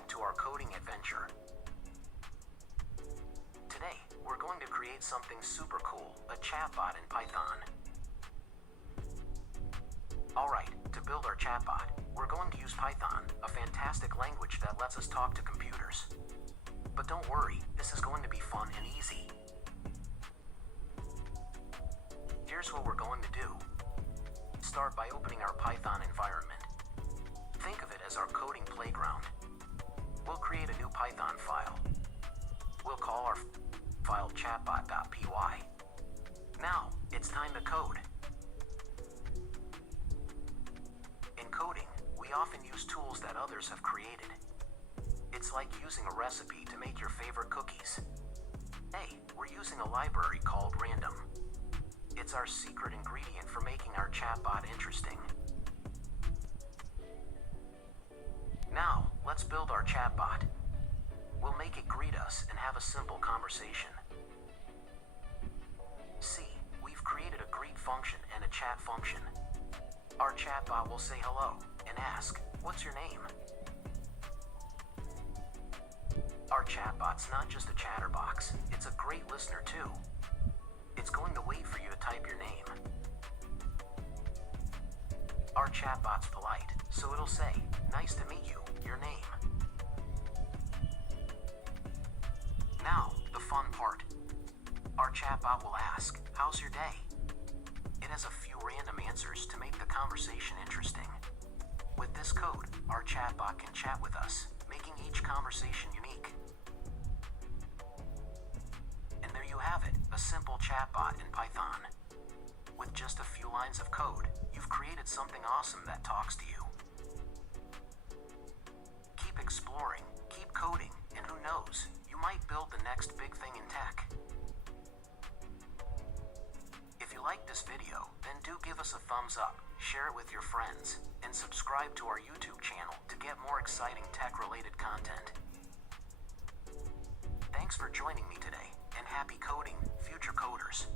back to our coding adventure. Today, we're going to create something super cool, a chatbot in Python. Alright, to build our chatbot, we're going to use Python, a fantastic language that lets us talk to computers. But don't worry, this is going to be fun and easy. Here's what we're going to do. Start by opening our Python environment. Think of it as our coding playground. We'll create a new Python file. We'll call our file chatbot.py. Now, it's time to code. In coding, we often use tools that others have created. It's like using a recipe to make your favorite cookies. Hey, we're using a library called random. It's our secret ingredient for making our chatbot interesting. Now, let's build our chatbot. We'll make it greet us and have a simple conversation. See, we've created a greet function and a chat function. Our chatbot will say hello and ask, "What's your name?" Our chatbot's not just a chatterbox, it's a great listener too. It's going to wait for you to type your name. Our chatbot's polite, so it'll say, "Nice to meet you, your name." Now, the fun part. Our chatbot will ask, "How's your day?" It has a few random answers to make the conversation interesting. With this code, our chatbot can chat with us, making each conversation unique. And there you have it, a simple chatbot in Python. With just a few lines of code, you've created something awesome that talks to you. Keep exploring, keep coding, and who knows, you might build the next big thing in tech. If you liked this video, then do give us a thumbs up, share it with your friends, and subscribe to our YouTube channel to get more exciting tech-related content. Thanks for joining me today, and happy coding, future coders.